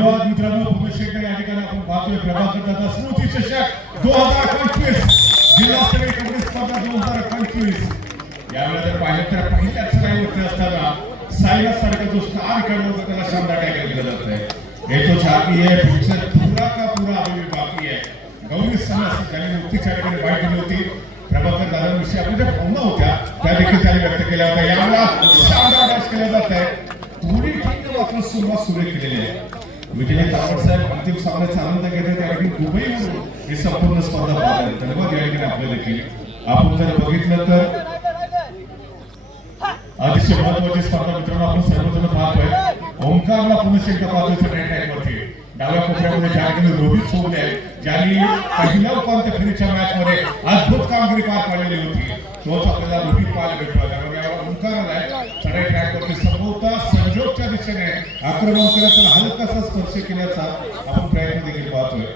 धन्यवाद मित्रांनो. पुनश्च या ठिकाणी आपण पाहतोय प्रभाकर दादा स्मृती चषक 2025 जिल्हास्तरीय कबड्डी स्पर्धा 2025. यावेळेला जर पाहिलं तर पहिल्याच सराईवरती असताना सायला सारखा जो स्टार खेळला होता त्याला शानदार टॅकल केलं जात आहे. हे तो छाती आहे पिक्चर पूरा का पूरा अभी बाकी है. गौरी समज त्यांनी नुकतीच या ठिकाणी बाईट दिली होती. प्रभाकर दादांविषयी आपल्या ज्या भावना होत्या त्या देखील त्यांनी व्यक्त केल्या होत्या. यावेळेला शानदार डॅश केला जात आहे. दोन्ही टीमने मात्र सुरुवात सुरेख केलेली आहे. विजय तावड साहेब अंतिम सामन्याचा आनंद घेतात त्या ठिकाणी दुबईवरून ही संपूर्ण स्पर्धा पाहतात. धन्यवाद या ठिकाणी आपल्या देखील. आपण जर बघितलं तर अतिशय महत्वाची स्पर्धा मित्रांनो आपण सर्वजण पाहतोय. ओंकारला पुन्हा एकदा पाहतोय सगळ्या ट्रॅकवरती. डाव्या कोपऱ्यामध्ये ज्या ठिकाणी रोहित सोबले ज्यांनी पहिल्या उपांत्य फेरीच्या मॅच मध्ये अद्भुत कामगिरी पार पाडलेली होती. तोच आपल्याला रोहित पाहायला भेटला. त्यामुळे यावर ओंकारला सगळ्या ट्रॅकवरती संभवता संजोगच्या दिशेने आक्रमण करत हलकासा स्पर्श केल्याचा आपण प्रयत्न देखील पाहतोय.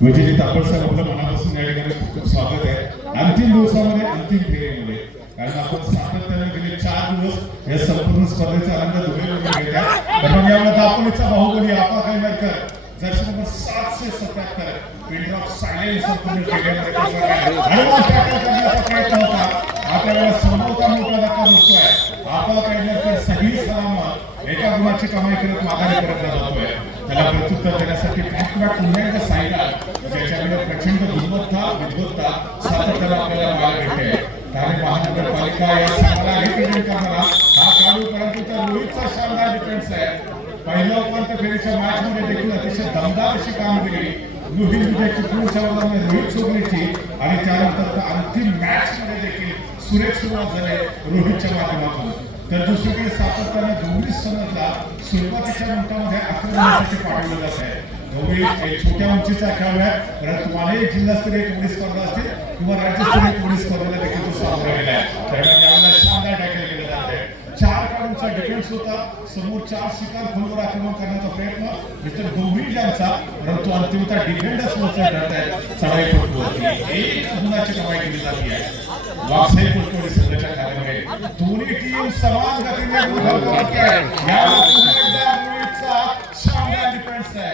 विजयजी तापड साहेब आपल्या मनापासून या ठिकाणी खूप स्वागत आहे. अंतिम दिवसामध्ये अंतिम फेरीमध्ये कारण आपण सातत्याने गेले 4 दिवस या संपूर्ण स्पर्धेचा आनंद दुबईमध्ये घेतला. कारण यामध्ये दापोलीचा Baahubali Aapa Khaynkar jersey number 777 pin of silence संपूर्ण केल्यामध्ये करण्याचा प्रयत्न होता. आपल्याला संभवता मोठा धक्का बसतोय. आपा खायनकर सही सलामत एका गुणाची कमाई करत माघारी परत जातोय. त्याला प्रत्युत्तर देण्यासाठी बॅक पुन्हा एकदा सायला ज्याच्याकडे प्रचंड विद्वत्ता सातत्याने आपल्याला पाहायला भेटते. ठाणे महानगरपालिका या संघाला रिप्रेझेंट करणारा हा खेळाडू परंतु त्या रोहितचा शानदार डिफेन्स आहे. पहिल्या उपांत्य फेरीच्या मॅच मध्ये देखील अतिशय दमदार अशी कामगिरी रोहित विजयची पुढच्या वर्गामध्ये रोहित सोबलेची आणि त्यानंतर अंतिम मॅच मध्ये देखील सुरेख सुरुवात झाली रोहितच्या माध्यमातून. तर दुसरीकडे सातत्याने दोन्ही संघाला सुरुवातीच्या मिनिटांमध्ये आक्रमणासाठी पाठवलं जात आहे. दोन्ही एक छोट्या उंचीचा खेळाडू आहे परंतु तुम्हाला जिल्हास्तरीय कबड्डी स्पर्धा असतील किंवा राज्यस्तरीय कबड्डी स्पर्धेला देखील तो सामोरा गेला आहे. त्यामुळे यावेळेला शानदार टॅकल केलं जात आहे. 4 खेळाडूंचा डिफेन्स होता. समोर 4 शिकार खोलवर आक्रमण करण्याचा प्रयत्न मिस्टर गोविंद यांचा परंतु अंतिमतः डिफेंडर्स वरती ठरत आहे. चढाई पटवून एक गुणाची कमाई केली जाते आहे. वाकसाई पटवडी संघाच्या खात्यामध्ये दोन्ही टीम समान गतीने शानदार डिफेंस है.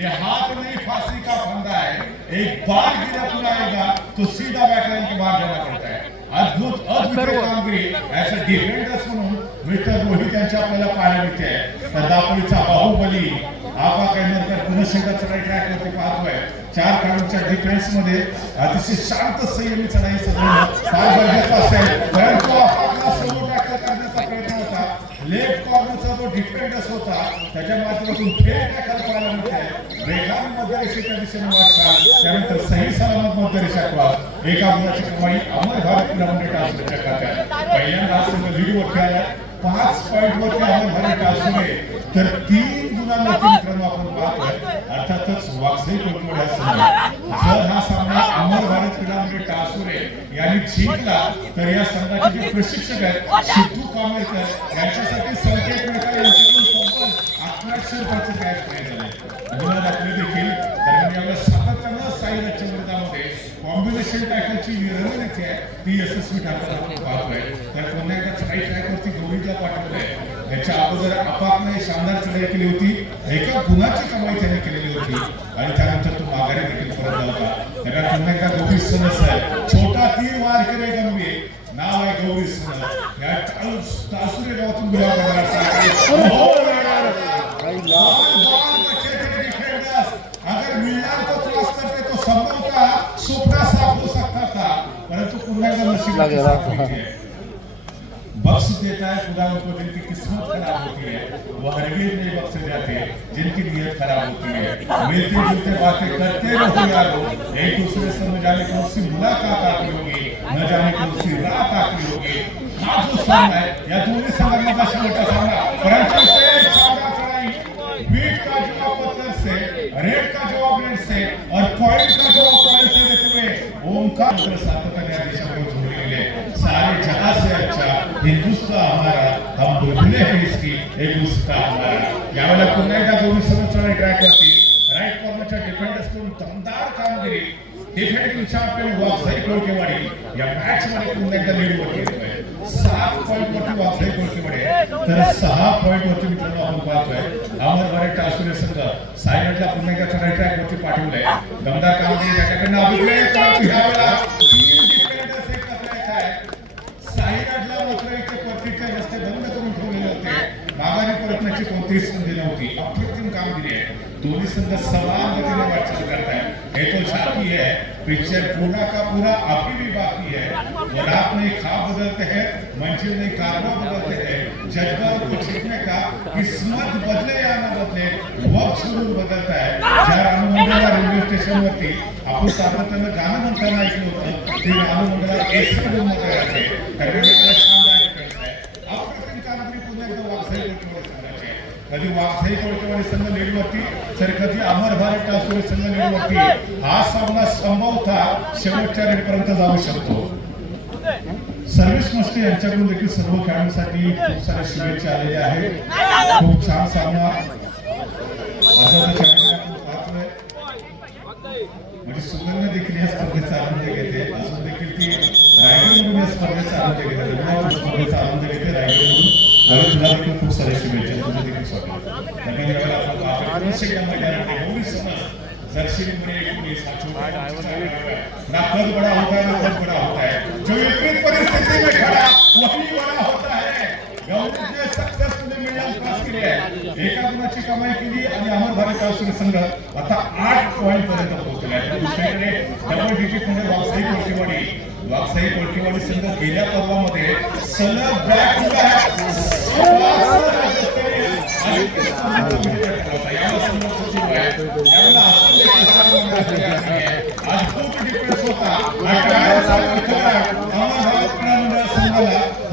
ये हाथ नहीं फांसी का फंदा है. एक बार गिरा पूरा आएगा तो सीधा बैकलाइन के बाहर जाना पड़ता है. अद्भुत कामगिरी ऐसा डिफेंडर्स म्हणून मिस्टर रोहित यांची आपल्याला पाहायला मिळते. तर दापोलीचा बाहुबली आपा खायनकर पुन्हा एकदा चढाई ट्रॅकवरती पाहतोय. 4 खेळाडूंच्या डिफेन्स मध्ये अतिशय शांत संयमी चढाई सजवणं फार गरजेचं असेल. परंतु आपल्याला समोर टॅकल करण्याचा प्रयत्न होता. लेफ्ट कॉर्नरचा जो डिफेंडर्स होता त्याच्या माध्यमातून फेर टॅकल पाहायला मिळते. वेगाने मध्यरेषेच्या दिशेने वाटचाल त्यानंतर सही सलामत मध्यरेषा क्रॉस एका गुणाची कमाई अमर भारत क्रीडा टास्कच्या खात्यात. पहिल्यांदा लीडवर खेळायला 5 पॉईंटवरती अमर भारत टास्कने तर 3 गुणांवरती मित्रांनो आपण पाहतोय. अर्थातच वाकसाई कोटवडा संघ जर हा सामना अमर भारत क्रीडा टासुरे यांनी जिंकला तर या संघाचे जे प्रशिक्षक आहेत सिद्धू कामेरकर यांच्यासाठी संकेत मेहता यांच्याकडून तब्बल 1100 रुपयाचं कॅश प्राइज झाले. धन्यवाद आपले देखील. दरम्यान यावेळेला सातत्यानं साईराजच्या विरोधामध्ये कॉम्बिनेशन टॅकलची रणनीती आहे ती यशस्वी ठरताना आपण पाहतोय. तर पुन्हा एकदा चढाई ट्रॅकवरती गोविंदला पाठवलंय. त्याच्या अगोदर आपापने शानदार चढाई केली होती. एका गुणाची कमाई त्याने केलेली होती आणि त्यानंतर तो माघारी देखील परत आला होता. त्याला पुन्हा एकदा गौरी सनस आहे. छोटा तीर वार करे गंभीर नाव आहे गौरी सनस. या टासुरे गावातून बिलाव अगर मिलान को क्रॉस करते तो संभवतः सुपड़ा साफ हो सकता था परंतु पुन्हा एकदा नशीब बख्श देता है खुदा उनको जिनकी किस्मत खराब होती है वो हरगिज नहीं बख्शे जाते जिनकी नीयत खराब होती है. मिलते जुलते बातें करते रहो यारो. एक दूसरे से न जाने कौन सी मुलाकात आती होगी न जाने कौन सी रात आती होगी. हा जो सामना है या दोन्ही संघांचा शेवटचा सामना परंतु बीट का जवाब पत्थर से रेड का जवाब रेड से और पॉइंट का जवाब पॉइंट से देते हुए ओंकार सातत्याने देशामध्ये जोडले गेले. सारे जगह से अच्छा हिंदुस्तान हमारा हम बुलबुले हैं इसकी हिंदुस्तान हमारा. यावेळेला पुन्हा एकदा दोन्ही संघांचा ट्रॅक करते. राईट कॉर्नरच्या डिफेंडर्स कडून दमदार कामगिरी डिफेंडिंग चॅम्पियन वाकसाई कोळकेवाडी या मॅच मध्ये पुन्हा एकदा लीड वर येतोय. 7 पॉईंट वरती वापरे कोणतीकडे तर 6 पॉईंट वरती मित्रांनो आपण पाहतोय अमरवाडी टासुरे संघ सायनटला पुन्हा एकदा चढाई ट्रॅक वरती पाठवलंय दमदार कामगिरी त्याच्याकडनं अभिप्राय परंतु ह्यावेळेला 3 डिफेंडर्स एकत्र आहेत सायनटला मात्र इथे परतीचे रस्ते बंद करून ठेवलेले होते माघारी परतण्याची कोणतीच संधी नव्हती अप्रतिम कामगिरी आहे दोन्ही संघ समान गतीने वाटचाल करतायत हे तो झाकी है पिक्चर पूरा का पूरा अभी भी बाकी है और आप नहीं ख्वाब बदलते हैं मंजिल नहीं कारवा बदलते हैं जज्बात को छिपने का किस्मत बदले या ना बदले वक्त जरूर बदलता है ज्या राममंदिराला रेल्वे स्टेशन वरती आपण सातत्यानं गाणं म्हणताना ऐकलं होतं ते राममंदिराला एसी रूम मध्ये राहते कारण शानदार डिफेन्स आहे अप्रतिम कामगिरी पुन्हा एकदा वागसाई कोटवाडी संघाची कधी वागसाई कोटवाडी संघ लीडवरती तर कधी अमर भारत टासुरे संघ लीडवरती हा सामना संभवता शेवटच्या रेडपर्यंत जाऊ शकतो सर्विस मस्ते यांच्याकडून देखील सर्व खेळाडूंसाठी खूप साऱ्या शुभेच्छा आलेल्या आहेत खूप छान सामना म्हणजे सुगंध देखील या स्पर्धेचा आनंद घेते अजून देखील ती रायगडमधून या स्पर्धेचा आनंद घेते स्पर्धेचा आनंद घेते रायगडमधून आणि तुला देखील खूप साऱ्या शुभेच्छा तुझं देखील स्वागत धन्यवाद आपण मैदानात एवढी समज जर्सी नंबर 19 ना कद बड़ा होता है ना कद बड़ा होता है जो विपरीत परिस्थिति में खड़ा वही बड़ा होता है गौरव ने सक्सेसफुली मिडल क्रॉस केली आहे एका गुणाची कमाई केली आणि अमर भारत टासुरे संघ आता 8 पॉइंट पर्यंत पोहोचला आहे दुसरीकडे डबल डिजिट मध्ये वागसाई कोळकीवाडी संघ गेल्या पर्वामध्ये सलग बॅक टू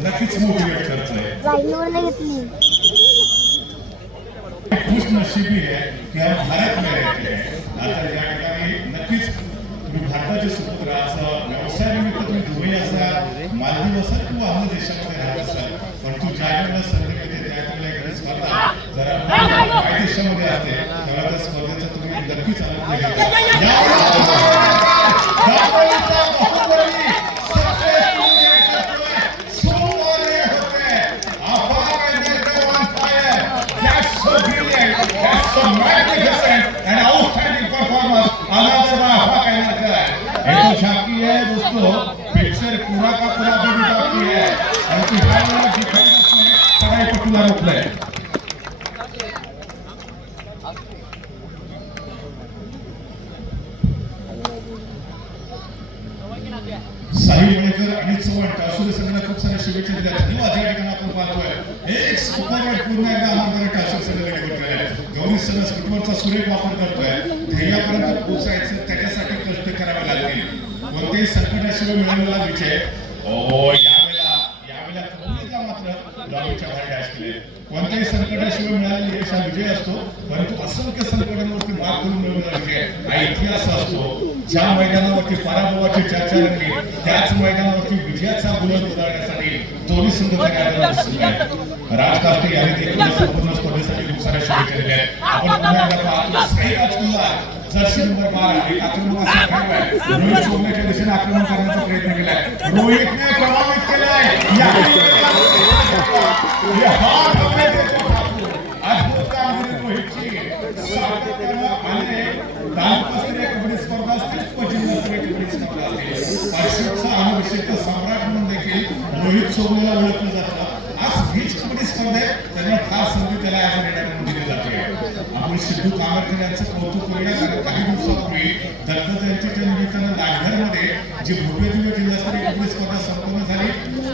नक्कीच मोटिवेट करतोय खुश नशीबी है कि हम भारत में रहते हैं आता या ठिकाणी नक्कीच तुम्ही भारताचे सुपुत्र असं व्यवसायानिमित्त तुम्ही दुबई असाल मालदीव असाल किंवा अन्य देशामध्ये राहत असाल परंतु ज्या वेळेला संधी मिळते त्या वेळेला एखादी स्पर्धा जरा काही देशामध्ये असते तेव्हा त्या स्पर्धेचा तुम्ही नक्कीच आनंद So magnificent and outstanding performance another by Afa Kainarkar ये तो झांकी है दोस्तों पिक्चर पूरा का पूरा भी बाकी है और बिहार वाला डिफेंस में सराय पटुला रोकले साहिल वडेकर आणि चव्हाण टासुरे संघाला खूप साऱ्या शुभेच्छा दिल्या धन्यवाद या ठिकाणी आपण पाहतोय एक सुपर रेट पूर्ण एकदा अमर टासुरे संघाला घेतलेला आहे गौरी संघ स्कुटवरचा सुरेख वापर करतोय ध्येयापर्यंत पोहोचायचं त्याच्यासाठी कष्ट करावे लागतील कोणतेही संकटाशिवाय मिळालेला विजय यावेळेला थोडीसा मात्र लॉबीच्या बाहेर डॅश केले कोणत्याही संकटाशिवाय मिळालेला यश हा विजय असतो परंतु असंख्य संकटांवरती मात करून मिळवलेला विजय हा इतिहास असतो ज्या मैदानावरती पराभवाची चर्चा रंगली त्याच मैदानावरती विजयाचा बुलंद उधळण्यासाठी दोन्ही संघ तयार दिसले आहेत राजकास्ते यांनी देखील संपूर्ण स्पर्धेसाठी खूप साऱ्या शुभेच्छा दिल्या आहेत आपण पुन्हा एकदा पाहतो साई राजकुमार जर्सी नंबर 12 एक आक्रमणाचा खेळ आहे रोहित शोभण्याच्या दिशेने आक्रमण करण्याचा प्रयत्न केलाय रोहितने प्रभावित केलाय अद्भुत कामगिरी रोहितची सातत्यानं आणि दानपत्रे कबड्डी स्पर्धा असतील पजिंदस्तरीय कबड्डी स्पर्धा असतील अशोकचा अनभिषेक सम्राट म्हणून देखील रोहित शोभण्याला ओळखलं जातं आज हीच कबड्डी स्पर्धेत त्यांना खास संधी त्याला आज देण्यात दिली जाते आपण सिद्धू कामरकर यांचं कौतुक करूया कारण काही दिवसापूर्वी दत्त जयंतीच्या निमित्तानं नागघरमध्ये जी भव्यदिव्य जिल्हास्तरीय कबड्डी स्पर्धा संपन्न झाली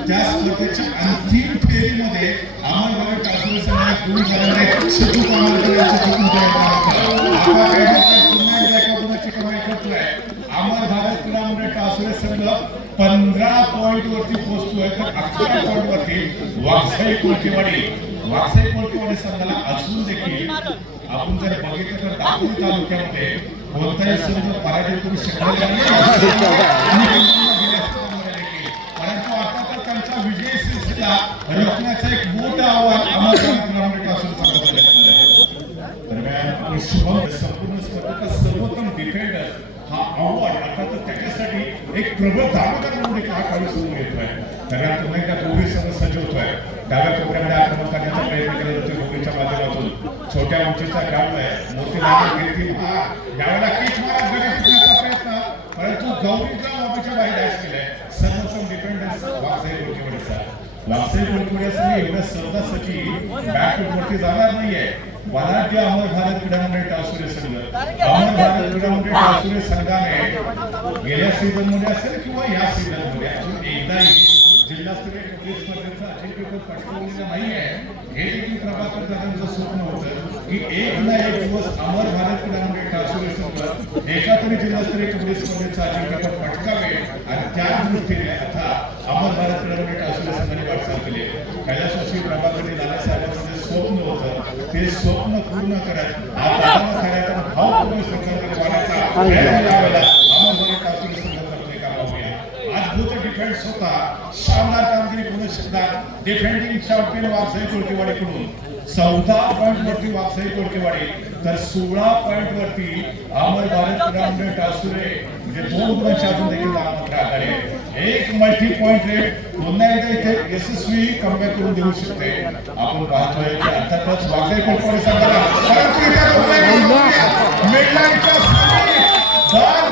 त्या स्पर्धेच्या अंतिम फेरीमध्ये अमर भारत टासुरे संघाला गुण झाल्याने सिद्धू कामरकर यांचं जिंकून पुन्हा एकदा एका गुणाची कमाई करतोय अमर भारत क्रीडा मंडळ टासुरे संघ 15 पॉइंट वरती पोहोचतोय तर 11 पॉइंट वरती वागसाई कोळकीवाडी संघाला अजून देखील आपण जर बघितलं तर दापोली तालुक्यामध्ये कोणताही संघ पराजय करू शकलेला नाही परंतु आता तर त्यांचा विजय सिलसिला रोखण्याचं एक मोठं आव्हान अमर भारत टासुरे संघाला दरम्यान संपूर्ण स्पर्धेचा सर्वोत्तम डिफेंडर हा अवॉर्ड आता तर त्याच्यासाठी एक प्रबळ दावेदार म्हणून हा खेळाडू समोर येतोय कारण तुम्ही त्या दोघीसह सज्ज होतोय. डाव्या कोपऱ्यामध्ये आक्रमण करण्याचा प्रयत्न केला जातो गोपीच्या माध्यमातून. छोट्या उंचीचा खेळाडू आहे, मोठी लहान कीर्ती यावेळेला किक मारत गडी टिकण्याचा प्रयत्न, परंतु गौरीच्या लॉबीच्या बाहेर डॅश केलाय. सर्वोत्तम डिफेंडन्स वागसाई गोलकीवडेचा. वागसाई गोलकीवडेसाठी एवढ्या सहजासहजी बॅकफुटवरती जाणार नाहीये. वालाच्या अमर भारत क्रीडा मंडळ टासुरे संघ, अमर भारत क्रीडा मंडळ टासुरे संघाने गेल्या सीझन मध्ये असेल किंवा या सीझन मध्ये अजून एकदाही जिल्हास्तरीय क्रीडा स्पर्धेचा अजिंक्यपद पटकावलेलं नाहीये. हे देखील प्रभाकर दादांचं स्वप्न होतं की एक ना एक दिवस अमर भारत क्रीडा मंडळ टासुरे संघ एका तरी जिल्हास्तरीय क्रीडा स्पर्धेचा अजिंक्यपद पटकावे आणि त्या दृष्टीने आता अमर भारत क्रीडा मंडळ टासुरे संघाने वाटचाल केली. कैलासवासी प्रभाकर दादासाहेबांचं जे स्वप्न होतं ते स्वप्न पूर्ण करत आज खेळाचा भावपूर्ण संकल्प करण्याचा प्रयत्न यावेळेला अमर भारत टासुरे संघ करतोय का पाहूया. अद्भुत डिफेन्स होता, शानदार कामगिरी पुन्हा शकतात. डिफेंडिंग चॅम्पियन वागसाई कोळकेवाडीकडून 14 पॉइंट वरती वागसाई कोळकेवाडी, तर 16 पॉइंट वरती अमर भारत क्रीडा मंडळ टासुरे, म्हणजे 2 गुणांच्या अजून देखील मात्र आघाडी आहे. एक मल्टी पॉइंट रेट पुन्हा एकदा इथे यशस्वी कमबॅक करून देऊ शकते. आपण पाहतोय की अर्थातच वागसाई कोळकेवाडी संघाला परंतु मिडलाईनच्या समीप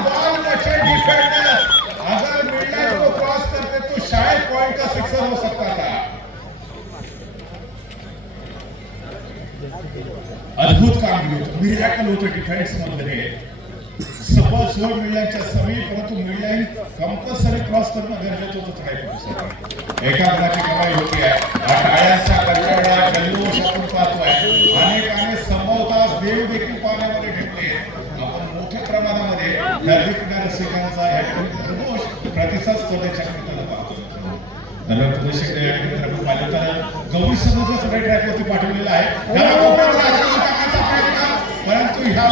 बॉल नचे डिफेंडर अगर मिडलाइन को क्रॉस करते तो शायद पॉइंट का सिक्सर हो सकता था. अद्भुत कामगिरी होतं, मिरॅकल होतं डिफेन्स मध्ये. सपोज 16 मिडलाईनच्या समीप, परंतु मिडलाईन कंपल्सरी क्रॉस करणं गरजेचं होतं. एका गुणाची कमाई होती आहे. टाळ्यांचा कडकडाट जल्लोष आपण पाहतोय. अनेकाने संभवताच देव देखील पाण्यामध्ये ढकले. आपण मोठ्या प्रमाणामध्ये गर्दीच्या रसिकांचा जल्लोष प्रतिसाद स्पर्धेच्या निमित्तानं पाहतो. गौरी समोरचा सगळ्या ट्रॅकवरती पाठवलेला आहे, परंतु ह्या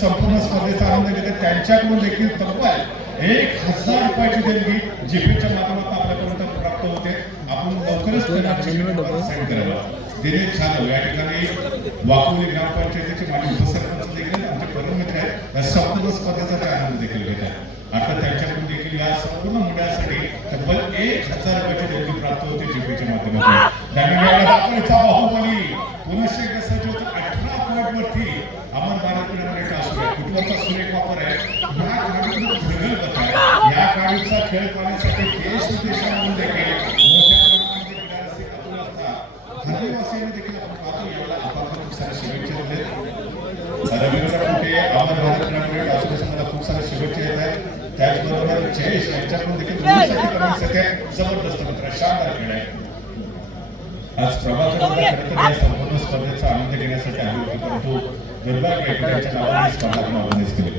संपूर्ण स्पर्धेचा आनंद घेते. त्यांच्याकडून देखील तब्बल 1000 रुपयाची देणगी जीपीच्या माध्यमातून आपल्यापर्यंत प्राप्त होते. आपण लवकरच सेंड करावं. दिनेश जाधव या ठिकाणी वाकोली ग्रामपंचायतीचे माजी उपसरपंच देखील आमचे परम मित्र आहेत. या संपूर्ण स्पर्धेचा आनंद देखील घेत आहेत. आता त्यांच्याकडून देखील या संपूर्ण मंडळासाठी तब्बल 1000 रुपयाची देणगी प्राप्त होते जीपीच्या माध्यमातून. बाहुबली पुनश्च एकदा सज्ज होतं. 18 पॉइंट वरती अमर भारत क्रीडा मंडळ टासुरे कुठवरचा सुरेख वापर आहे. या काळीतून धडगल कथा आहे. या काळीचा खेळ पाहण्यासाठी देश विदेशामधून देखील मोठ्या प्रमाणामध्ये क्रीडा रसिक आतुर असतात. आदिवासींनी देखील आपण पाहतो यावेळेला आपापल्या खूप साऱ्या शुभेच्छा देत. रवींद्र कुठे अमर भारत क्रीडा मंडळ टासुरे संघाला खूप साऱ्या शुभेच्छा येत आहेत. त्याचबरोबर जयेश यांच्याकडून देखील जबरदस्त मित्र शानदार खेळ आहे. आज प्रभाकर संपूर्ण स्पर्धेचा आनंद घेण्यासाठी आली होती, परंतु दुर्भाग्य त्यांच्या नावाने स्पर्धा ऑर्गनाइज केली.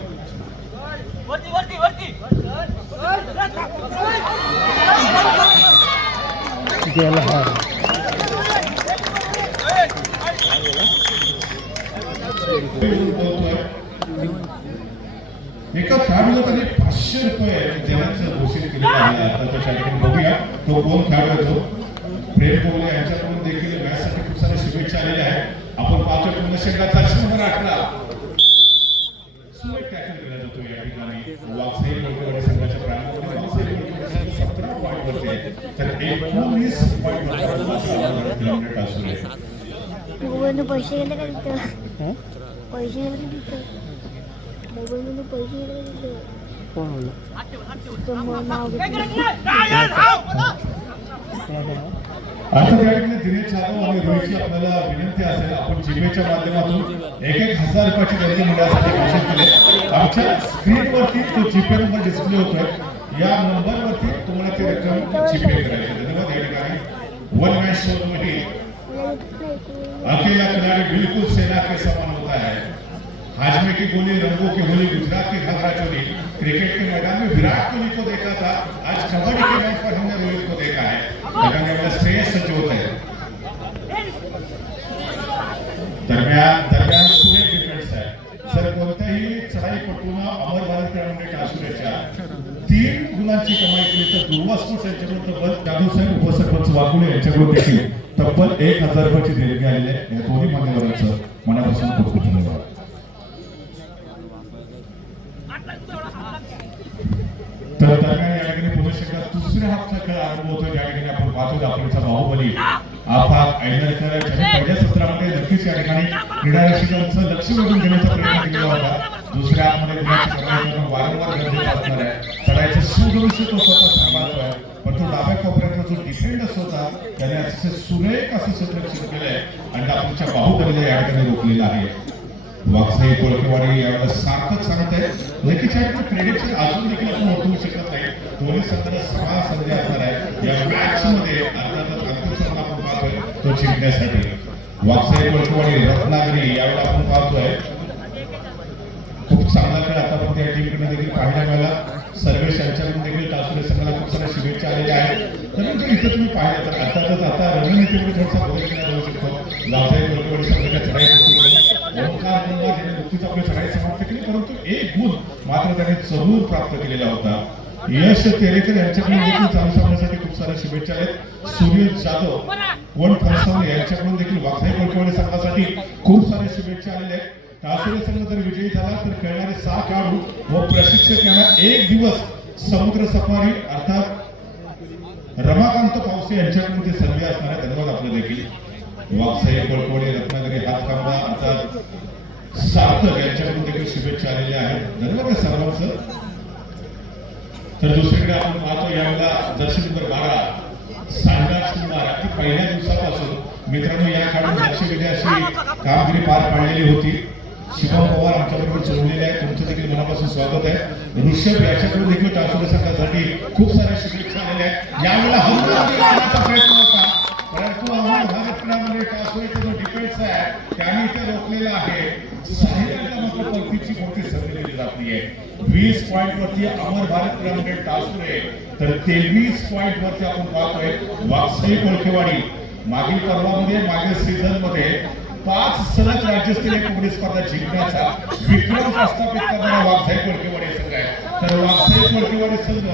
एका खेळाडूला त्यांनी 500 रुपये देण्याचं घोषित केलेलं आहे. आता त्या ठिकाणी बघूया तो कोण खेळाडू येतो. प्रेम कोहली यांच्याकडून देखील मॅचसाठी खूप साऱ्या शुभेच्छा आलेल्या आहेत. आपण पाहतो पुनशेगाचा 118 सुरेख टॅकल केला जातो या ठिकाणी. वागसाई कोळकेवाडी संघाच्या प्रांगणामध्ये वागसाई कोळकेवाडी संघ 17 पॉइंट वरती आहे, तर 19 पॉइंट वरती टासुरे. पैसे गेले का तिथं? पैसे गेले का तिथं? मोबाईलमध्ये पैसे गेले का तिथं? कोण बोललं? आता त्या ठिकाणी दिनेश जाधव आणि रोहितची आपल्याला विनंती असेल, आपण जीपेच्या माध्यमातून 1000 रुपयाची देणगी मंडळासाठी घोषित केले. आमच्या स्क्रीनवरती तो जीपे नंबर डिस्प्ले होतोय. या नंबरवरती तुम्हाला ती रक्कम जीपे करायची. धन्यवाद. या ठिकाणी वन मॅच शो मध्ये अकेला खिलाडी बिल्कुल सेना के समान होता है. हाजमे की गोली रंगों की होली गुजरात की घाघरा चोली क्रिकेट के मैदान में विराट कोहली को देखा था आज कबड्डी के मैच पर हमने रोहित को देखा है दरम्यान श्रेयस जोत है दरम्यान सुरेख डिफेन्स आहे जर कोणत्याही चढाईपटूनं अमर भारत खेळाडूंनी टासुरेच्या 3 गुणांची कमाई केली तर दुर्वा स्पोर्ट्स यांच्याकडून तब्बल जाधवसाहेब उपसरपंच वाकुळे यांच्याकडून देखील तब्बल 1000 रुपयाची देणगी आलेली आहे या दोन्ही मान्यवरांचं मनापासून खूप खूप धन्यवाद तर दरम्यान या ठिकाणी पुरुष संघात दुसऱ्या हाफचा खेळ आरंभ होतो या ठिकाणी आपण पाहतो दाखवण्याचा बाहुबली आफाक ऐनरकर ज्यांनी पहिल्या सत्रामध्ये नक्कीच या ठिकाणी क्रीडा रसिकांचं लक्ष वेधून घेण्याचा प्रयत्न केला होता दुसऱ्या हाफमध्ये गुणाची कमाई वारंवार गरजेचं असणार आहे चढायचं सुभविष्य तो स्वतः सांभाळतोय पण तो डाव्या कोपऱ्यातला जो डिफेंडर्स होता त्याने अतिशय सुरेख असं क्षेत्ररक्षण केलंय आणि दाखवण्याच्या बाहुबलीला या ठिकाणी रोखलेला आहे वाकसाई कोळकेवाडी यावेळेला सार्थक सांगत आहे नक्कीच या ठिकाणी प्रेडिक्शन अजून देखील आपण ओळखू शकत नाही दोन्ही संघाला समान संधी असणार आहे या मॅच मध्ये अर्थातच अंतिम सामना आपण पाहतोय तो जिंकण्यासाठी वाकसाई कोळकेवाडी रत्नागिरी यावेळेला आपण पाहतोय खूप चांगला खेळ आतापर्यंत या टीमकडे देखील पाहायला मिळाला सर्वेश यांच्याकडून देखील टासुरे संघाला खूप साऱ्या शुभेच्छा आलेल्या आहेत तर इथं तुम्ही पाहिलं तर अर्थातच आता रणनीतीमध्ये थोडासा बदल केला जाऊ शकतो वाकसाई कोळकेवाडी संघाच्या चढाईपटून ओंकार कुंभार यांनी नुकतीच आपली चढाई समाप्त केली परंतु एक गुण मात्र त्याने जरूर प्राप्त केलेला होता यश तेरेकर यांच्याकडून देखील चालू सामन्यासाठी खूप साऱ्या शुभेच्छा आहेत सूर्य जाधव वन फणसवणे यांच्याकडून देखील वाकसाई कोळकेवाडी संघासाठी खूप साऱ्या शुभेच्छा आलेल्या आहेत टासुरे संघ जर विजयी झाला तर खेळणारे 6 खेळाडू व प्रशिक्षक यांना एक दिवस समुद्र सफारी अर्थात रमाकांत पावसे यांच्याकडून ते संधी असणार आहे धन्यवाद आपले देखील वाकसाई कोळकेवाडी रत्नागिरी हातकांबा अर्थात सार्थक यांच्याकडून देखील शुभेच्छा आलेल्या आहेत धन्यवाद सर्वांचं तर दुसरीकडे आपण पाहतो यावेळेला जर्सी नंबर 12 सांडराज कुमार अगदी पहिल्या दिवसापासून मित्रांनो या खेळाडून लक्षवेधी अशी कामगिरी पार पाडलेली होती शिवम पवार आमच्याबरोबर जोडलेले आहे तुमचं देखील मनापासून स्वागत आहे ऋषभ याच्याकडून देखील टासुरे संघासाठी खूप साऱ्या शुभेच्छा आलेल्या आहेत यावेळेला हल्ला प्रयत्न होता परंतु अमर भारत खेळामध्ये टासुरेचा जो डिफेन्स आहे त्यांनी ते रोखलेला आहे साहित्याला मात्र परतीची मोठी संधी दिली जाते 20 पॉइंट वरती अमर भारत खेळामध्ये टासुरे तर 23 पॉइंट वरती आपण पाहतोय वाकसाई कोळकेवाडी मागील पर्वामध्ये मागील सीझन मध्ये 5 सलग राज्यस्तरीय कबड्डी स्पर्धा जिंकण्याचा विक्रम प्रस्थापित करणारा वाकसाई कोळकेवाडी संघ आहे तर वाकसाई कोळकेवाडी संघ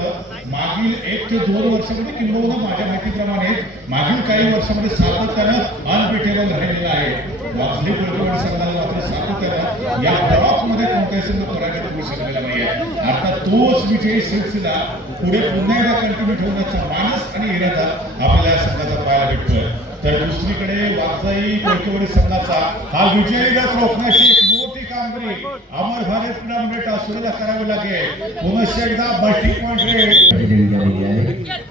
मागील 1 ते 2 वर्षामध्ये किंबहुना माझ्या माहितीप्रमाणे मागील काही वर्षामध्ये सातत्यानं अनबिटेबल राहिलेला आहे वाकसाई कोळकेवाडी संघाला मात्र सातत्यानं या ब्लॉकमध्ये कोणत्याही संघ पराजित होऊ शकलेला नाही आहे आता तोच विजयी सिलसिला पुढे पुन्हा एकदा कंटिन्यू ठेवण्याचा मानस आणि इरादा आपल्या संघाचा पाहायला भेटतोय तर दुसरीकडे वाकसाई कोळकेवाडी संघाचा हा विजयी रथ रोखण्याची एक मोठी कामगिरी अमर भारत क्रीडामध्ये टासुरेला करावी लागेल पुन्हा एकदा बल्टी पॉइंट रेट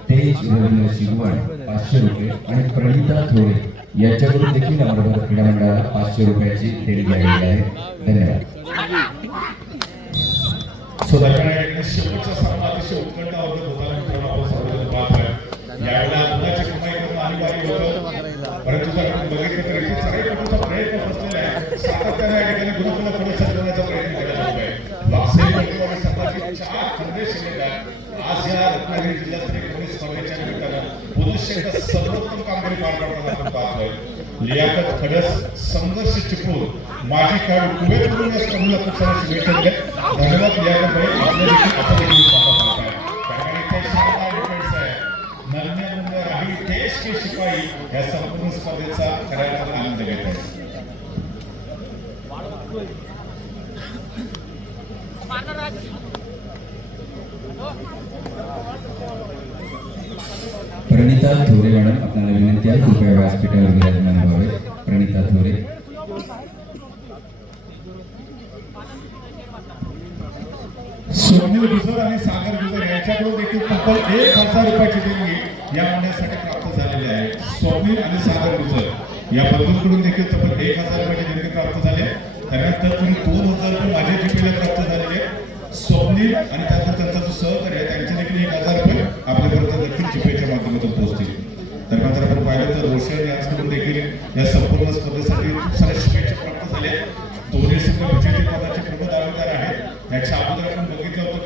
तेज रवींद्र शिगवण 500 रुपये आणि प्रणिता थोरे यांच्याकडून देखील अमर भारत क्रीडा मंडळाला 500 रुपयाची देणगी आलेली आहे धन्यवाद शेवटचा सामना अतिशय उत्कंठावर्धक होता मित्रांनो आपण सर्वजण पाहतोय यावेळेला गुणाची कमाई करणं अनिवार्य होतं परंतु जर आपण बघितलं तर इथे चढाईपटूचा प्रयत्न फसलेला आहे सातत्याने या ठिकाणी गुणाला पुढे सरकवण्याचा प्रयत्न केला जातोय वाकसाई कोळकेवाडी संघाचे 4 खंडे शिल्लक आहेत आज या रत्नागिरी जिल्हास्तरीय कबड्डी स्पर्धेच्या निमित्तानं पुरुष एकदा सर्वोत्तम कामगिरी पार पाडताना आपण पाहतोय लियाकत खडस संघर्ष चिपळूण माजी खेळाडू कुवेतवरून या स्पर्धेला खूप साऱ्या शुभेच्छा दिल्या धन्यवाद लियाकत भाई आपल्या देखील आपण देखील स्वागत करताय त्यामुळे इथे शानदार डिफेन्स आहे नन्हे मुन्ने राही देश के शिपाई या संपूर्ण स्पर्धेचा खऱ्या अर्थाने आनंद घेत आहे प्रणिता थोरे मॅडम आपल्याला विनंती आहे कृपया व्यासपीठावर विराजमान व्हावे प्रणिता थोरे स्वप्नील गुजर आणि सागर गुजर यांच्याकडून देखील तब्बल 1000 रुपयाची देणगी या मंडळासाठी प्राप्त झालेली आहे स्वप्नील आणि सागर गुजर या बंधूंकडून देखील तब्बल 1000 रुपयाची देणगी प्राप्त झाली आहे त्यानंतर तुम्ही 2000 रुपये माझ्या जीपीला प्राप्त झालेले स्वप्नील आणि त्यानंतर त्यांचा जो सहकारी आहे त्यांचे देखील 1000 रुपये आपल्यापर्यंत देखील जीपीच्या माध्यमातून पोहोचतील त्यानंतर आपण पाहिलं तर रोशन यांच्याकडून देखील या संपूर्ण स्पर्धेसाठी खूप साऱ्या शुभेच्छा प्राप्त झाल्या दोन्ही संघ विजेतेपदाच्या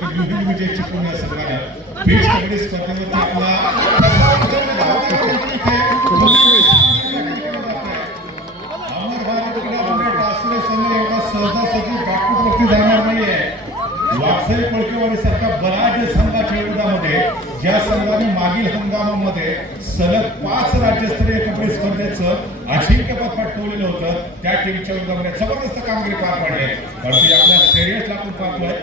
की लिहून विजय चिपळूण या संघाने बीच कबड्डी स्पर्धेवरती आपला अमर भारत क्रीडा टासुरे संघ एवढा सहजासहजी बॅकफूटवरती जाणार नाहीये. वाकसाई कोळकेवाडी सारख्या बलाढ्य संघाच्या विरोधामध्ये ज्या संघाने मागील हंगामामध्ये सलग 5 राज्यस्तरीय कबड्डी स्पर्धेचं अजिंक्यपद पटकावलेलं होतं, त्या टीमच्या विरोधामध्ये जबरदस्त कामगिरी पार पाडली. परंतु आपल्या श्रेयसला आपण पाहतोय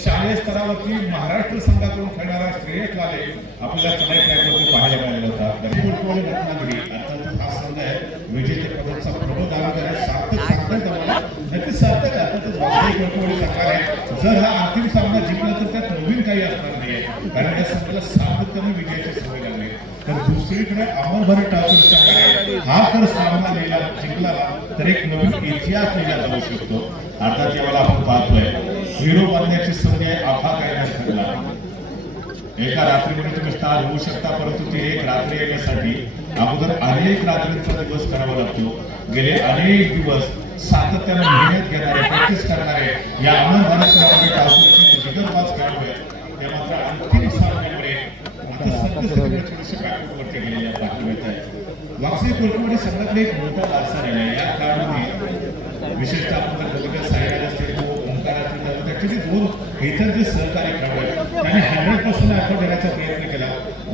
शालेय स्तरावरती महाराष्ट्र संघाकडून खेळणारा श्रेयस लाले आपल्याला चढाई ट्रॅकवरती पाहायला मिळालेला होता. कोळकेवाडी रत्नागिरी अर्थातच हा संघ आहे विजेतेपदाचा प्रबळ दावेदार आहे. सार्थक सांगतायत आम्हाला नक्की सार्थक अर्थातच वाकसाई कोळकेवाडी सरकार आहे. जर हा अंतिम सामना जिंकला तर त्यात नवीन काही असणार नाहीये, कारण या संघाला सातत्याने विजयाची सवय लागली. तर दुसरीकडे अमर भारत टासुरे संघाने हा तर सामना जिंकला तर एक नवीन इतिहास लिहिला जाऊ शकतो. अर्थात यावेळेला आपण पाहतोय हिरो बनण्याची संधी आहे आफा काय ठरला. एका रात्रीमध्ये तुम्ही स्टार होऊ शकता, परंतु ती एक रात्री येण्यासाठी अगोदर अनेक रात्रींचा दिवस करावा लागतो. गेले अनेक दिवस सातत्याने मेहनत घेणारे प्रॅक्टिस करणारे या अमर भारत टासुरेचे दिग्गज खेळाडू ते मात्र अंतिम सामन्यामुळे गेलेल्या पाठी मिळत आहे. वाकसाई कोळकेवाडी संघातले एक मोठा वारसा राहिला आहे. या कारणाने विशेषतः आपण जर बघितलं साईराज असतील ओंकार असतील त्याचे जे 2 इतर जे सहकारी खेळाडू आहेत त्यांनी 100% एफर्ट देण्याचा प्रयत्न केला.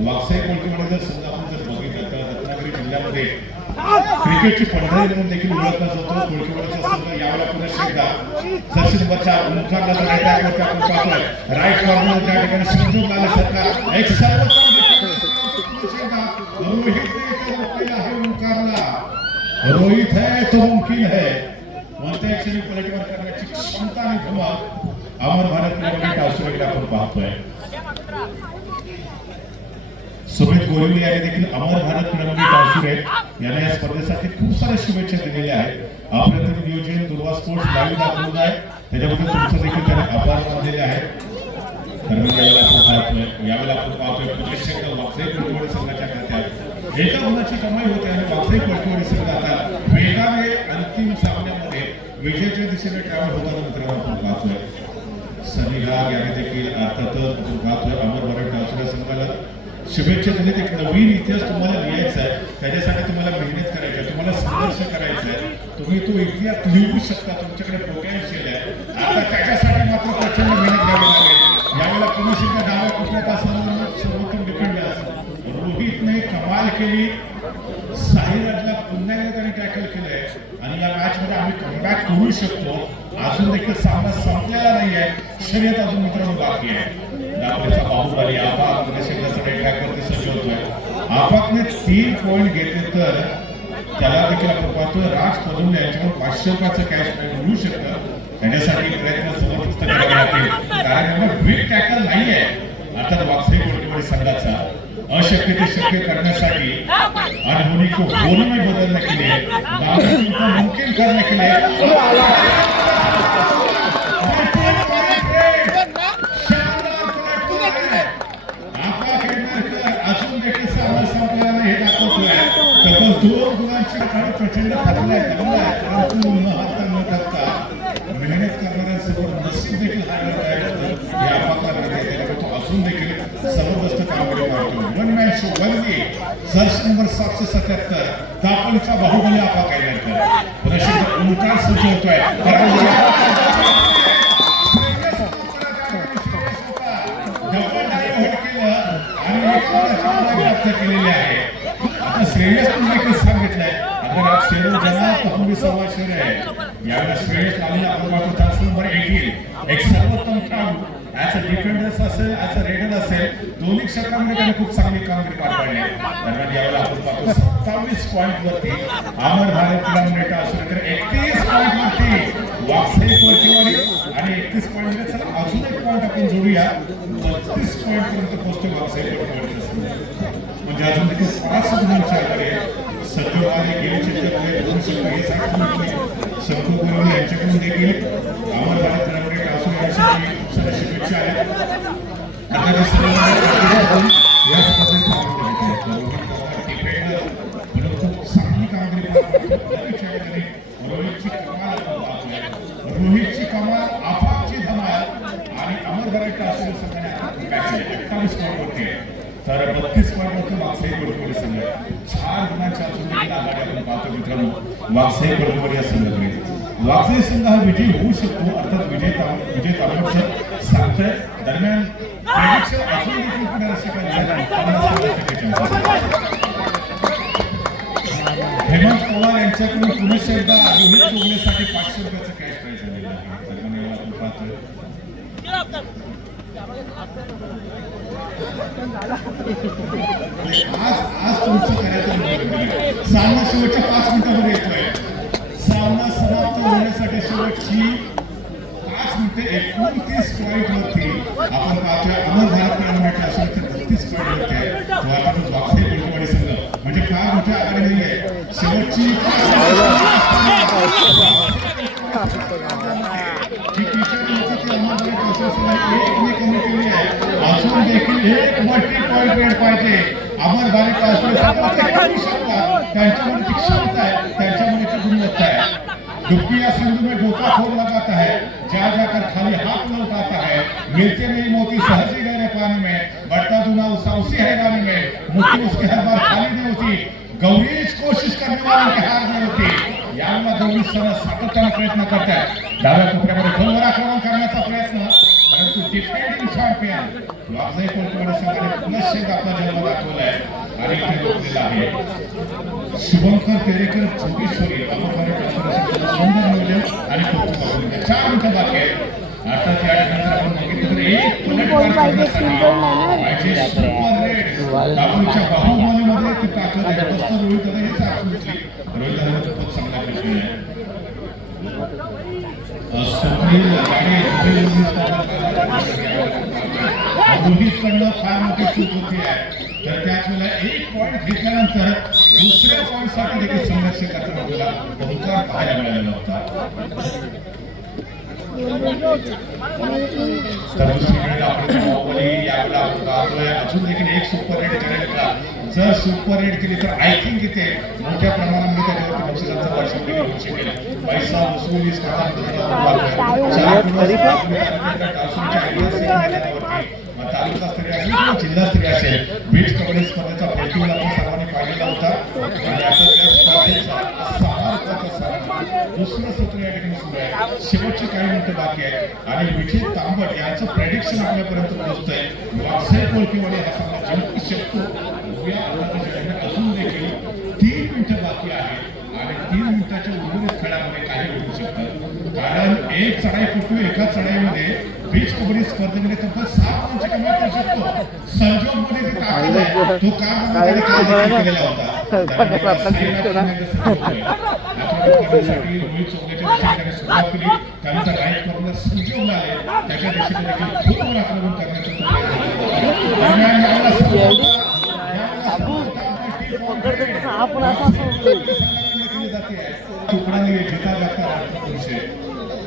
वाकसाई कोळकेवाडी जर संघ आपण जर बघितलं तर रत्नागिरी जिल्ह्यामध्ये क्रिकेटची पंढरी म्हणून देखील ओळखला जातो. कोळकेवाडीचा संघ यावेळेला पुन्हा एकदा जर्सी नंबर 4 ओंकारला जर अटॅकवरती आपण पाहतोय राईट कॉर्नर त्या ठिकाणी समजून आल्यासारखा एक सर्वोत्तम रोहित है तो मुमकिन है कोणत्या क्षणी पलटवार करण्याची क्षमता आणि धमक अमर भारत क्रीडा टासुरेकडे आपण पाहतोय. सुमित गोरिवली यांनी देखील अमर भारत क्रीडा टासुरे यांना या स्पर्धेसाठी खूप साऱ्या शुभेच्छा दिलेल्या आहेत. आपल्याकडे नियोजन दुर्वा स्पोर्ट्स लाईव्ह दाखवलं आहे, त्याच्याबद्दल तुमचं देखील त्यांनी आभार मानलेले आहेत. यावेळेला आपण पाहतोय वाकसाई कोळकेवाडी संघाच्या खात्यात एका गुणाची कमाई होते आणि वाकसाई कोळकेवाडी संघ आता वेगाने अंतिम सामन्यामध्ये विजयाच्या दिशेने ट्रॅव्हल होताना मित्रांनो आपण पाहतोय. सनी राग याने देखील अर्थातच आपण पाहतोय अमर भारत टासुरे संघाला शुभेच्छा दिलेत. एक नवीन इतिहास तुम्हाला लिहायचा आहे, त्याच्यासाठी तुम्हाला मेहनत करायची आहे, तुम्हाला संघर्ष करायचा आहे. तुम्ही तो इतिहास लिहू शकता, तुमच्याकडे पोटेन्शियल आहे. आता त्याच्यासाठी मात्र प्रचंड मेहनत घ्यावी लागेल. यावेळेला पुन्हा डाव्या कुठल्या तासाला सर्वोत्तम डिफेंड रोहितने कमाल केली. साईराजला पुन्हा एकदा त्याने टॅकल केलंय आणि या मॅच मध्ये आम्ही कमबॅक करू शकतो. अजून देखील सामना संपलेला नाहीये, शर्यत अजून मित्रांनो बाकी आहे. आपल्याचा बाहुबली आफाक ट्रॅकवरती सज्ज होतोय. आफाकने 3 पॉईंट घेतले तर त्याला देखील आपण पाहतोय राज पदुल्ले यांच्यावर 500 रुपयाचं कॅश मिळू शकतं. त्याच्यासाठी प्रयत्न जबरदस्त करावे लागतील, कारण यांना क्विक टॅकल नाहीये. अर्थात वाकसाई कोळकेवाडी संघाचा अशक्य ते शक्य करण्यासाठी अनहोनी को होने में बदलने के लिए नामुमकिन को मुमकिन करने के लिए अजून देखील सामना संपलेला नाही हे दाखवतोय. तब्बल 2 गुणांची आघाडी प्रचंड फसलाय, परंतु न हारता न थकता मेहनत करणाऱ्यांसमोर नशीब देखील हारणार आहे. हे आपापला तो अजून देखील जबरदस्त कामगिरी करतो. 1 man show only jersey number 777 दापोलीचा बाहुबली आपा काय करतो. पुन्हा ओंकार सज्ज होतोय. केलेले आहे. आता श्रेयस देखील सांगितलंय आता शेरू जना तुम्ही सव्वा शेर आहे. यावेळेला श्रेयस लालेला आपण पाहतो चान्स नंबर 18 एक सर्वोत्तम खेळाडू ऍज अ डिफेंडर्स असेल ऍज अ रेडर असेल दोन्ही क्षेत्रामध्ये त्याने खूप चांगली कामगिरी पार पाडली. दरम्यान यावेळेला आपण पाहतो 27 पॉईंट वरती अमर भारत क्रीडा टासुरे 31 पॉईंट वरती वाकसाई कोळकेवाडी आणि 31 पॉईंट मध्ये चला अजून एक पॉईंट आपण जोडूया. 32 पॉईंट पर्यंत पोहोचतो वाकसाई कोळकेवाडीचा म्हणजे अजून देखील 5 गुणांच्या आकडे सज्जवाले गेले क्षेत्रामध्ये 2 शब्द हे सांगितले. शंभू गोरिवली यांच्याकडून देखील अमर भारत क्रीडा टासुरे यांच्यासाठी खूप साऱ्या शुभेच्छा आहेत. आता खूप चांगली कामगिरी रोहितची कमाल आफाकची धमाल आणि अमर भारत टासुरे 28 पॉईंटवरती आहे. तर 32 पॉईंटवरती वाघसाई कोळपेवाडी संघ 4 गुणांच्या आघाडी आपण पाहतो मित्रांनो. वाघसाई कोळपेवाडी या संघाकडे वाघसाई संघ हा विजयी होऊ शकतो, अर्थात विजय तांबट सांगतोय. दरम्यान prediction अजून देखील पुढे असं हेमंत पवार यांच्याकडून पुन्हा एकदा रोहित जोगलेसाठी 500 रुपयाचं कॅश प्राइज आलेलं आहे. दरम्यान आपण पाहतोय आज तुमचं करायचं सामना शेवटच्या 5 मिनिटांमध्ये येतोय. सामना समाप्त होण्यासाठी शेवटची 5 मिनिटे 29 पॉईंटवरती आपण पाहतोय. अमर भारत टुर्नामेंटला असेल तर 32 पॉईंटवरती आहे. वाघसाई कोळपेवाडी संघ म्हणजे फार मोठी आघाडी नाही आहे. शेवटची अजून देखील एक मोठी पॉईंट पाहिजे. अमर भारत त्यांच्यामध्ये ती क्षमता आहे, त्यांच्यामध्ये ती गुणवत्ता है. डुबकी या संधि में गोता खोल लगाता है, जा जाकर खाली हाथ में उठाता है. मिलते नहीं मोती सहज ही गहरे पानी में, बढ़ता दुना उसी है गाने में. मुट्ठी उसके हर बार खाली नहीं होती, गौरीच कोशिश करने वालों की हार नहीं होती. यावेळेला गौरी सातत्याने प्रयत्न करतात. डाव्या कोपऱ्यामध्ये खोलवर आक्रमण करण्याचा प्रयत्न, परंतु डिफेंडिंग चॅम्पियन वाघसाई कोळपेवाडी संघाने पुन्हा शेक आपला जन्म दाखवलाय आणि इथे रोखलेला आहे. शुभंकर तेरेकर जोगेश्वरी सुंदर नियोजन आणि कौतुक. 4 मिनिटं बाकी आहेत. आता त्या ठिकाणी आपण बघितलं तर एक पलटवार करण्यासाठी सुपर रेड दापोलीच्या बाहुबलीमध्ये ती ताकद आहे. मस्त रोहित दादा हे साक्षी घेतली. रोहित दादा खूपच चांगला खेळतोय. स्वप्नील गाडी दोन्हीकडनं फार मोठी चूक होती आहे. तर त्याच वेळेला 1 पॉईंट घेतल्यानंतर दुसऱ्या पॉईंटसाठी देखील संघर्ष करताना आपल्याला बहुतांश पाहायला मिळालेला होता. तर दुसरीकडे आपण बाहुबली यावेळेला आपण पाहतोय अजून देखील एक सुपर रेड करेल का. जर सुपर रेड केली तर आय थिंक इथे मोठ्या प्रमाणामध्ये त्याच्यावरती बक्षिसांचा वर्षाव देखील होऊ शकेल. पैसा वसुली तालुकास्तरीय असेल किंवा जिल्हास्तरीय असेल बीच कबड्डी स्पर्धेचा प्रतिभा आपण सर्वांनी पाहिलेला होता. आणि आता त्या स्पर्धेचा 6 रुपयाचा सामना दुसरं सत्र या ठिकाणी सुरू आहे. शेवटची काही मिनिटं बाकी आहेत आणि विजय तांबट यांचं प्रेडिक्शन आपल्यापर्यंत पोहोचतंय. वाघसाई कोळपेवाडी हा सामना जिंकू शकतो. अजून देखील 3 मिनिटं बाकी आहे आणि 3 मिनिटाच्या उर्वरित खेळामध्ये काही होऊ शकतं. कारण एक चढाईपटू एका चढाईमध्ये बीच कबड्डी स्पर्धेमध्ये तब्बल 7 गुणांची कमाई करू शकतो. संजोग मध्ये ते ताकद आहे, तो कारमध्ये केलेला होता. करण्यासाठी रोहित चौगलेच्या दिशेने सुरुवात केली. त्यानंतर राईट कॉर्नर संजोग आले, त्याच्या दिशेने देखील खूप आक्रमण करण्याचा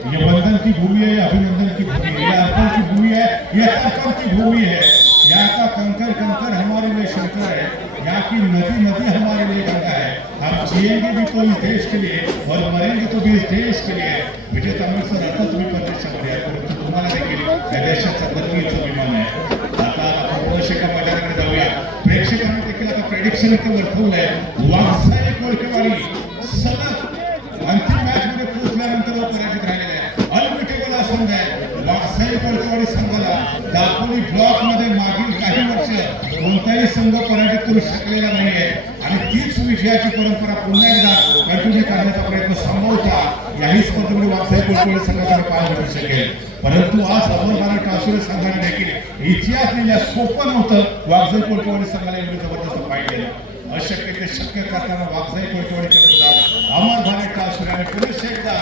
ये वंदन की भूमि है, अभिनंदन की भूमि है, अर्पण की भूमि है, ये तर्पण की भूमि है. यहाँ का कंकर कंकर हमारे लिए शंकर है, यहाँ की नदी नदी हमारे लिए गंगा है. हम जिएंगे भी तो इस देश के लिए और मरेंगे तो भी इस देश के लिए. विजय तांबट सर आता तुम्ही परदेशामध्ये आहे, परंतु तुम्हाला देखील या देशाचा गतिचा अभिमान आहे. आता आपण प्रेक्षका मैदानाकडे जाऊया. प्रेक्षकांनी देखील आता प्रेडिक्शन इथे वर्तवलंय. वाघसाई कोळपेवाडी सलग अंतिम मॅच मध्ये पोहोचल्यानंतर पराजित राहिलेले आहे. अनबिटेबल हा संघ आहे. वाघसाई कोळपेवाडी संघाला दापोली ब्लॉक मध्ये मागील काही वर्ष कोणताही संघ पराजित करू शकलेला नाहीये आणि तीच विजयाची परंपरा पुन्हा एकदा कंटिन्यू करण्याचा प्रयत्न संभवता याही स्पर्धेमध्ये वाघसाई कोळपेवाडी संघाकडे पाहायला मिळू शकेल. परंतु आज अमर भारत टासुरे संघाने देखील इतिहास लिहिल्या. सोपं नव्हतं वाघसाई कोळपेवाडी संघाला एवढी जबरदस्त फाईट केली. अशक्य ते शक्य करताना वाघसाई कोळपेवाडीच्या विरोधात अमर भारत टासुरे आणि पुरुष एकदा